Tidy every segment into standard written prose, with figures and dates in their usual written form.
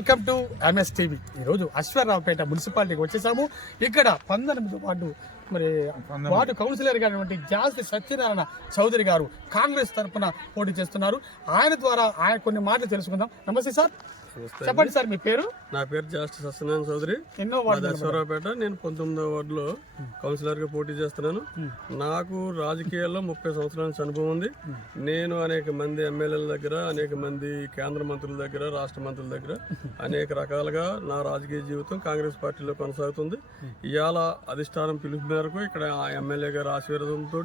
Welcome to MS TV. ఈరోజు అశ్వరావుపేట మున్సిపాలిటీకి వచ్చేసాము. ఇక్కడ 19 వార్డు వార్డు కౌన్సిలర్ గారు జాస్తి సత్యనారాయణ చౌదరి గారు కాంగ్రెస్ తరఫున పోటీ చేస్తున్నారు. ఆయన ద్వారా ఆయన కొన్ని మాటలు తెలుసుకుందాం. నమస్తే సార్, చెప్పండి సార్ మీ పేరు? నా పేరు జాస్తి సత్యనారాయణ చౌదరి. ఎన్నో వార్డు? అశ్వరావుపేట. నేను 19వ వార్డులో కౌన్సిలర్ గా పోటీ చేస్తున్నాను. నాకు రాజకీయాల్లో 30 సంవత్సరాల నుంచి అనుభవం ఉంది. నేను అనేక మంది ఎమ్మెల్యేల దగ్గర, అనేక మంది కేంద్ర మంత్రుల దగ్గర, రాష్ట్ర మంత్రుల దగ్గర అనేక రకాలుగా నా రాజకీయ జీవితం కాంగ్రెస్ పార్టీలో కొనసాగుతుంది. ఇవాళ అధిష్టానం పిలుపు మేరకు ఇక్కడ ఎమ్మెల్యే గారి ఆశీర్వాదంతో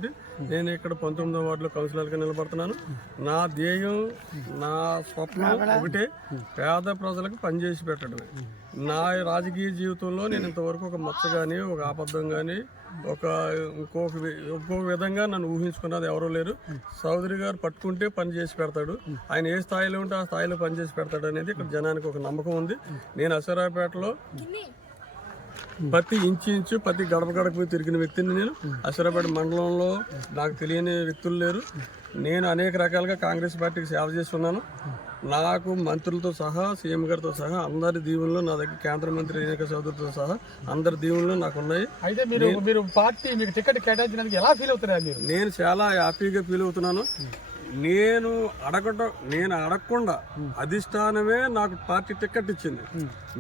నేను ఇక్కడ 19వ వార్డులో కౌన్సిలర్ గా నిలబడుతున్నాను. నా ధ్యేయం, నా స్వప్నం ఒకటే, పేద ప్రజలకు పనిచేసి పెట్టడమే. నా రాజకీయ జీవితంలో నేను ఇంతవరకు ఒక మచ్చ కానీ, ఒక అబద్ధం కానీ, ఇంకొక విధంగా నన్ను ఊహించుకున్నది ఎవరూ లేరు. చౌదరి గారు పట్టుకుంటే పని చేసి పెడతాడు. ఆయన ఏ స్థాయిలో ఉంటే ఆ స్థాయిలో పని చేసి పెడతాడు అనేది ఇక్కడ జనానికి ఒక నమ్మకం ఉంది. నేను అశ్వరావుపేటలో ప్రతి ఇంచు ప్రతి గడప గడప తిరిగిన వ్యక్తిని. నేను అశ్వరావుపేట మండలంలో నాకు తెలియని వ్యక్తులు లేరు. నేను అనేక రకాలుగా కాంగ్రెస్ పార్టీకి సేవ చేస్తున్నాను. నాకు మంత్రులతో సహా, సీఎం గారితో సహా అందరి దీవుల్లో, నా దగ్గర కేంద్ర మంత్రి రేణుకా చౌదరితో సహా అందరి దీవుల్లో నాకు ఉన్నాయి. అయితే మీరు పార్టీ మీకు టికెట్ కేటాయించడానికి ఎలా ఫీల్ అవుతున్నారు మీరు? నేను చాలా హ్యాపీగా ఫీల్ అవుతున్నాను. నేను అడగకుండా అధిష్టానమే నాకు పార్టీ టికెట్ ఇచ్చింది.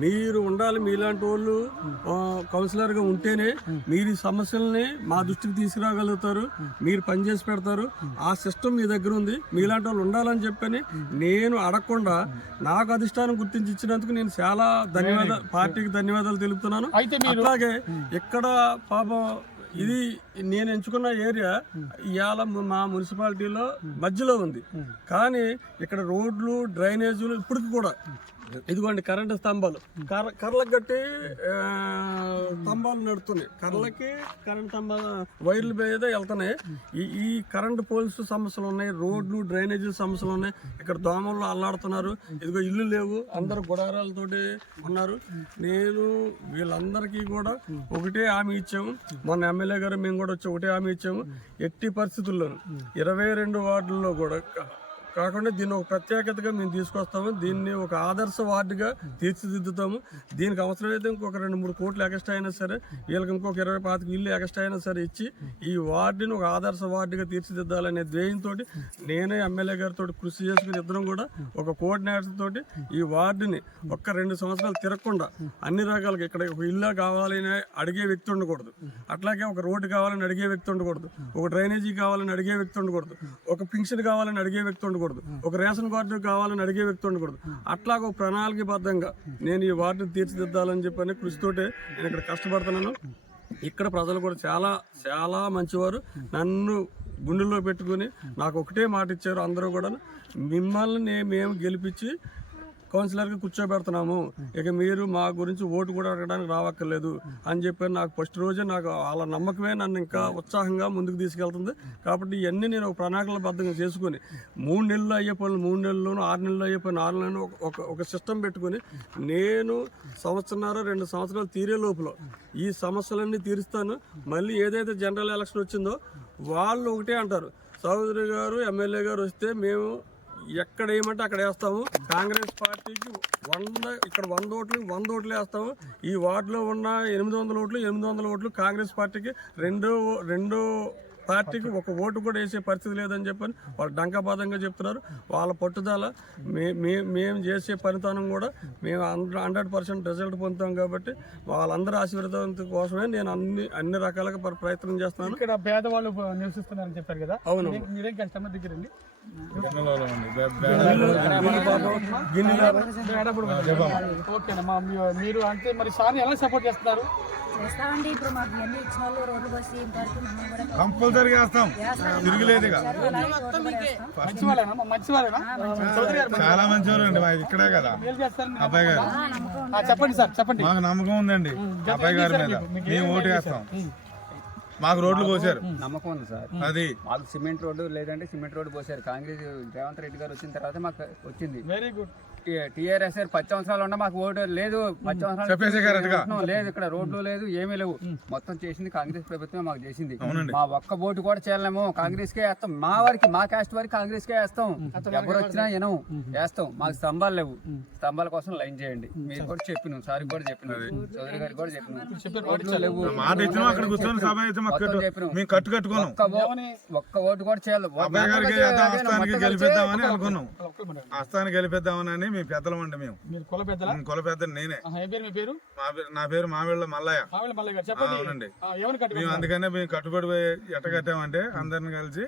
మీరు ఉండాలి, మీలాంటి వాళ్ళు కౌన్సిలర్గా ఉంటేనే మీరు ఈ సమస్యల్ని మా దృష్టికి తీసుకురాగలుగుతారు, మీరు పనిచేసి పెడతారు. ఆ సిస్టమ్ మీ దగ్గర ఉంది, మీలాంటి వాళ్ళు ఉండాలని చెప్పని నేను అడగకుండా నాకు అధిష్టానం గుర్తించి ఇచ్చినందుకు నేను చాలా పార్టీకి ధన్యవాదాలు తెలుపుతున్నాను. అలాగే ఇక్కడ పాపం ఇది నేను ఎంచుకున్న ఏరియా ఇవాళ మా మున్సిపాలిటీలో మధ్యలో ఉంది. కానీ ఇక్కడ రోడ్లు, డ్రైనేజీలు ఇప్పటికి కూడా ఇదిగోండి కరెంటు స్తంభాలు, కర్రలకు కట్టి స్తంభాలు నడుతున్నాయి. కర్రలకి కరెంట్ స్తంభాలు వైర్లు మీద వెళ్తున్నాయి. ఈ కరెంటు పోల్స్ సమస్యలు ఉన్నాయి, రోడ్లు, డ్రైనేజీ సమస్యలు ఉన్నాయి. ఇక్కడ దోమల్లో అల్లాడుతున్నారు. ఇదిగో ఇల్లు లేవు, అందరు గుడారాలతోటి ఉన్నారు. నేను వీళ్ళందరికీ కూడా ఒకటే హామీ ఇచ్చాము. మొన్న ఎమ్మెల్యే గారు మేము కూడా వచ్చి ఒకటే హామీ ఇచ్చాము. ఎట్టి పరిస్థితుల్లోనూ 22 వార్డుల్లో కూడా కాకుండా దీన్ని ఒక ప్రత్యేకతగా మేము తీసుకొస్తాము. దీన్ని ఒక ఆదర్శ వార్డుగా తీర్చిదిద్దుతాము. దీనికి అవసరమైతే ఇంకొక 2-3 కోట్లు ఎక్స్ట్రా అయినా సరే, వీళ్ళకి ఇంకొక 20-25 ఇల్లు ఎక్స్ట్రా అయినా సరే ఇచ్చి ఈ వార్డుని ఒక ఆదర్శ వార్డుగా తీర్చిదిద్దాలనే ధ్యేయంతో నేనే ఎమ్మెల్యే గారితో కృషి చేసుకుని ఇద్దరం కూడా ఒక కోఆర్డినేటర్ తోటి ఈ వార్డుని ఒక్క 2 సంవత్సరాలు తిరగకుండా అన్ని రకాలుగా ఇక్కడ ఒక ఇల్లు కావాలని అడిగే వ్యక్తి ఉండకూడదు, అట్లాగే ఒక రోడ్డు కావాలని అడిగే వ్యక్తి ఉండకూడదు, ఒక డ్రైనేజీ కావాలని అడిగే వ్యక్తి ఉండకూడదు, ఒక పింఛన్ కావాలని అడిగే వ్యక్తి ఉండకూడదు, ఒక రేషన్ కార్డు కావాలని అడిగే వ్యక్తి ఉండకూడదు. అట్లా ఒక ప్రణాళికబద్ధంగా నేను ఈ వార్డుని తీర్చిదిద్దాలని చెప్పని కృషితోటే నేను ఇక్కడ కష్టపడుతున్నాను. ఇక్కడ ప్రజలు కూడా చాలా చాలా మంచివారు. నన్ను గుండెల్లో పెట్టుకుని నాకు ఒకటే మాట ఇచ్చారు అందరూ కూడా, మిమ్మల్ని మేము గెలిపించి కౌన్సిలర్గా కూర్చోబెడుతున్నాము, ఇక మీరు మా గురించి ఓటు కూడా అడగడానికి రావక్కర్లేదు అని చెప్పి నాకు ఫస్ట్ రోజే నాకు వాళ్ళ నమ్మకమే నన్ను ఇంకా ఉత్సాహంగా ముందుకు తీసుకెళ్తుంది. కాబట్టి ఇవన్నీ నేను ఒక ప్రణాళికబద్ధంగా చేసుకుని 3 నెలలు అయ్యే పనులు 3 నెలల్లోనూ, 6 నెలలు అయ్యే పనులు 6 నెలలు ఒక సిస్టమ్ పెట్టుకుని నేను 1.5-2 సంవత్సరాలు తీరే లోపల ఈ సమస్యలన్నీ తీరుస్తాను. మళ్ళీ ఏదైతే జనరల్ ఎలక్షన్ వచ్చిందో వాళ్ళు ఒకటే అంటారు, చౌదరి గారు ఎమ్మెల్యే గారు వస్తే మేము ఎక్కడ ఏమంటే అక్కడ వేస్తాము. కాంగ్రెస్ పార్టీకి 100 ఓట్లు 100 ఓట్లు వేస్తాము. ఈ వార్డులో ఉన్న 800 ఓట్లు కాంగ్రెస్ పార్టీకి, రెండో పార్టీకి ఒక ఓటు కూడా వేసే పరిస్థితి లేదని చెప్పని వాళ్ళు డంకాబాదంగా చెప్తున్నారు. వాళ్ళ పట్టుదల, మేము చేసే పనితనం కూడా మేము 100% రిజల్ట్ పొందుతాం. కాబట్టి వాళ్ళందరూ ఆశీర్వాదం కోసమే నేను అన్ని రకాలుగా ప్రయత్నం చేస్తున్నాను. ఇక్కడ పేదవాళ్ళు నివసిస్తున్నారని చెప్పారు కదా, అవును, మీరేం కష్టమా దగ్గరండి? ఓకేనమ్మా, మీరు అంటే మరి సార్ ఎలా సపోర్ట్ చేస్తున్నారు? చేస్తామండి. ఇప్పుడు మాకు ఇవన్నీ ఇచ్చిన వాళ్ళు రోడ్లు బస్సు ఇంతవరకు కంపల్సరీగా వేస్తాం, తిరిగిలేదు. చాలా మంచి వాళ్ళు అండి ఇక్కడే కదా అబ్బాయి గారు. చెప్పండి సార్, చెప్పండి. మాకు నమ్మకం ఉందండి అబ్బాయి గారి మీద, మేము ఓటు వేస్తాం. మాకు రోడ్లు పోసారు, నమ్మకం ఉంది సార్. అది మాకు సిమెంట్ రోడ్డు లేదంటే సిమెంట్ రోడ్డు పోసారు. కాంగ్రెస్ రేవంత్ రెడ్డి గారు వచ్చిన తర్వాత మాకు వచ్చింది. Very good. టీఆర్ఎస్ 10 సంవత్సరాలు ఉన్నా మాకు ఓటు లేదు. 10 సంవత్సరాలు చెప్పేసారటగా. లేదు, ఇక్కడ రోడ్లు లేదు, ఏమీ లేవు. మొత్తం చేసింది కాంగ్రెస్ ప్రభుత్వమే మాకు చేసింది. అవునండి. మా ఒక్క ఓటు కూడా చేయలేము, కాంగ్రెస్ కే వేస్తాం. మా వారికి, మా కాస్ట్ వారికి కాంగ్రెస్ కే వేస్తాం. ఎవరు వచ్చినా వినము, వేస్తాం. మాకు స్తంభాలు లేవు, స్తంభాల కోసం లైన్ చేయండి. మీరు కూడా చెప్పినాం, సార్ కూడా చెప్పినాం, చౌదరి గారికి కూడా చెప్పినాం. రోడ్లు లేవు, మాట ఇచ్చినా అక్కడ కూర్చొని సభ అయితే మాకు మొత్తం చెప్పినాం. మేము కట్టుకున్నాం. ఒక్క ఓటు కూడా చేయాలి. అబ్బాయి గారికి ఆస్థానికి గెలిపిద్దామని అనుకున్నాం. ఆస్థానికి గెలిపిద్దామని మీ పెద్దలం అండి. మేము మీరు కుల పెద్దలా? కుల పెద్ద నేనే. ఏం పేరు మీ పేరు? నా పేరు మావిళ్ళ మల్లయ్య. మల్లయ్య గారు చెప్పండి. అవునండి. ఏమని మేము అందుకనే మేము కట్టుబడి పోయి ఎట్ట కట్టామంటే అందరిని కలిసి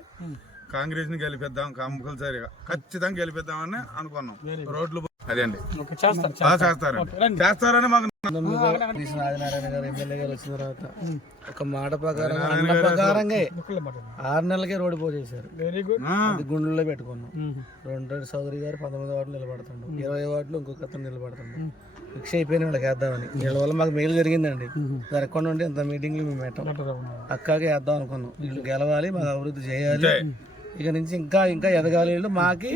కాంగ్రెస్ ని గెలిపిద్దాం, కంపల్సరీగా ఖచ్చితంగా గెలిపిద్దామని అనుకున్నాం. రోడ్లు అదే అండి చేస్తారని మాకు ఆదినారాయణ గారు ఎమ్మెల్యే గారు వచ్చిన తర్వాత ఒక మాట ప్రకారంగా 6 నెలలకే రోడ్డు పోసేశారు. Very good. అది గుండెల్లో పెట్టుకున్నాం. రెండు చౌదరి గారు 19 వార్డులు నిలబడుతుండు, 20 వార్డులు ఇంకొక అతను నిలబడుతుండు. ఫిక్స్ అయిపోయిన వాళ్ళకి వేద్దామని. వీళ్ళ వల్ల మాకు మేలు జరిగిందండి. జరగకుండా ఉంటే ఇంత మీటింగ్లు మేము పెట్టాం. అక్కగా వేద్దాం అనుకున్నాం. వీళ్ళు గెలవాలి, మాకు అభివృద్ధి చేయాలి, ఇక నుంచి ఇంకా ఇంకా ఎదగాలి. ఇల్లు మాకి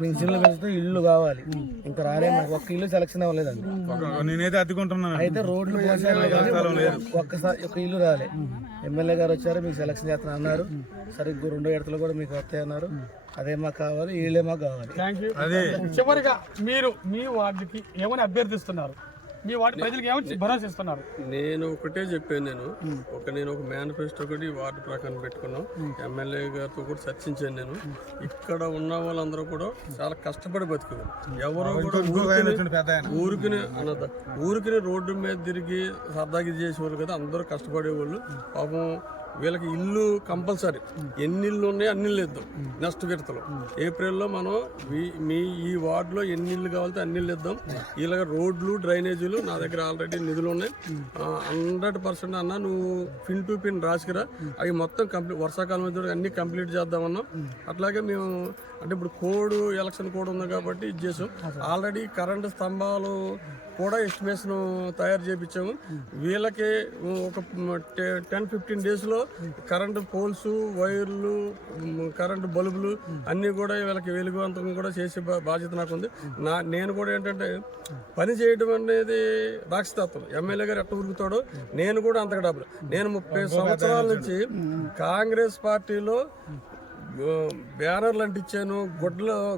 పెన్షన్లు పెంచుతూ ఇల్లు కావాలి. ఇంకా రాలే, మాకు ఒక్క ఇల్లు సెలక్షన్ అవ్వలేదండి. నేనైతే అద్దుకుంటున్నాను. అయితే రోడ్లు పోసారు కానీ ఒక్కసారి ఒక ఇల్లు రాలే. ఎమ్మెల్యే గారు వచ్చారు, మీకు సెలక్షన్ చేస్తున్నా అన్నారు. సరిగ్గా 2 విడతలు కూడా మీకు వస్తాయి అన్నారు. అదే మాకు కావాలి, వీళ్ళే మాకు కావాలి. అదే చివరిగా మీరు మీ వార్డుకి ఏమని అభ్యర్థిస్తున్నారు? మీ వార్డు ప్రజలకు ఏమని భరోసా ఇస్తున్నారు? నేను ఒకటే చెప్పాను. నేను ఒక మేనిఫెస్టో ఒకటి వార్డు ప్రకారం పెట్టుకున్నాం. ఎమ్మెల్యే గారితో కూడా చర్చించాను. నేను ఇక్కడ ఉన్న వాళ్ళందరూ కూడా చాలా కష్టపడి బతుకున్నారు. ఎవరో కూడా ఊరికి రోడ్డు మీద తిరిగి సరదాగి చేసేవాళ్ళు కదా, అందరూ కష్టపడేవాళ్ళు. పాపం వీళ్ళకి ఇల్లు కంపల్సరీ. ఎన్ని ఇళ్ళు ఉన్నాయో అన్ని ఇళ్ళు ఇద్దాం నెక్స్ట్ విడతలో. ఏప్రిల్లో మనం మీ ఈ వార్డులో ఎన్ని ఇళ్ళు కావాలితే అన్ని ఇళ్ళు ఇద్దాం. ఇలాగ రోడ్లు, డ్రైనేజీలు నా దగ్గర ఆల్రెడీ నిధులు ఉన్నాయి. 100% అన్న నువ్వు పిన్ టు పిన్ రాసుకురా. అవి మొత్తం కంప్లీట్, వర్షాకాలం అయితే అన్ని కంప్లీట్ చేద్దామన్నాం. అట్లాగే మేము అంటే ఇప్పుడు ఎలక్షన్ కోడ్ ఉంది కాబట్టి ఇది చేసాం. ఆల్రెడీ కరెంటు స్తంభాలు కూడా ఎస్టిమేషన్ తయారు చేయించాము. వీళ్ళకి ఒక 10-15 డేస్లో కరెంటు పోల్స్, వైర్లు, కరెంటు బల్బులు అన్నీ కూడా వీళ్ళకి వెలుగువంతం కూడా చేసే బాధ్యత నాకుంది. నేను కూడా ఏంటంటే పని చేయడం అనేది రాక్షసత్వం. ఎమ్మెల్యే గారు ఎట్ట ఉరుకుతాడో నేను కూడా అంతగా డబ్బులు. నేను 30 సంవత్సరాల నుంచి కాంగ్రెస్ పార్టీలో బ్యానర్లు అంటించాను,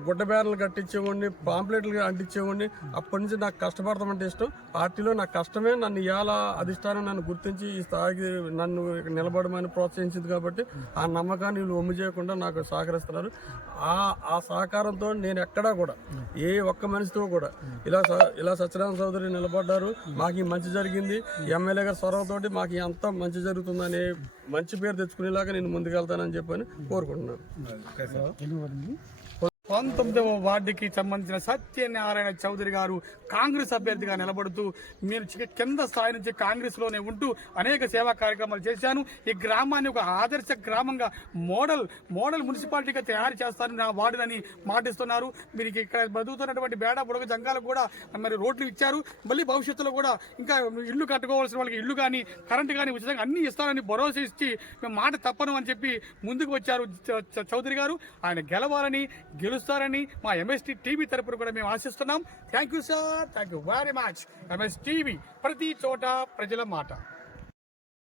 గుడ్డ బ్యానర్లు కట్టించేవాడిని, పాంప్లెట్లు అంటించేవాడిని. అప్పటి నుంచి నాకు కష్టపడతామంటే ఇష్టం. పార్టీలో నా కష్టమే నన్ను ఇవాళ అధిష్టానం నన్ను గుర్తించి ఈ స్థాయికి నన్ను నిలబడమని ప్రోత్సహించింది. కాబట్టి ఆ నమ్మకాన్ని వీళ్ళు ఒమ్ము చేయకుండా నాకు సహకరిస్తున్నారు. ఆ సహకారంతో నేను ఎక్కడా కూడా ఏ ఒక్క మనిషితో కూడా ఇలా సత్యనారాయణ చౌదరి నిలబడ్డారు, మాకు ఈ మంచి జరిగింది, ఎమ్మెల్యే గారి చొరవతోటి మాకు ఎంత మంచి జరుగుతుందనే మంచి పేరు తెచ్చుకునేలాగా నేను ముందుకెళ్తానని చెప్పని కోరుకుంటున్నాను. 19వ వార్డుకి సంబంధించిన సత్యనారాయణ చౌదరి గారు కాంగ్రెస్ అభ్యర్థిగా నిలబడుతూ మీరు కింద స్థాయి నుంచి కాంగ్రెస్ లోనే ఉంటూ అనేక సేవా కార్యక్రమాలు చేశాను. ఈ గ్రామాన్ని ఒక ఆదర్శ గ్రామంగా మోడల్ మున్సిపాలిటీగా తయారు చేస్తారని నా వార్డులని మాటిస్తున్నారు. మీరు ఇక్కడ బతుకుతున్నటువంటి బేడ బుడగ జంగాలకు కూడా మరి రోడ్లు ఇచ్చారు. మళ్ళీ భవిష్యత్తులో కూడా ఇంకా ఇల్లు కట్టుకోవాల్సిన వాళ్ళకి ఇల్లు కానీ కరెంటు కానీ ఉచితంగా అన్ని ఇస్తారని భరోసా ఇచ్చి మేము మాట తప్పను అని చెప్పి ముందుకు వచ్చారు చౌదరి గారు. ఆయన గెలవాలని గెలుస్తారని మా ఎంఎస్టీ టీవీ తరపున కూడా మేము ఆశిస్తున్నాం. Thank you sir, thank you very much. MS TV, ప్రతి చోట ప్రజల మాట.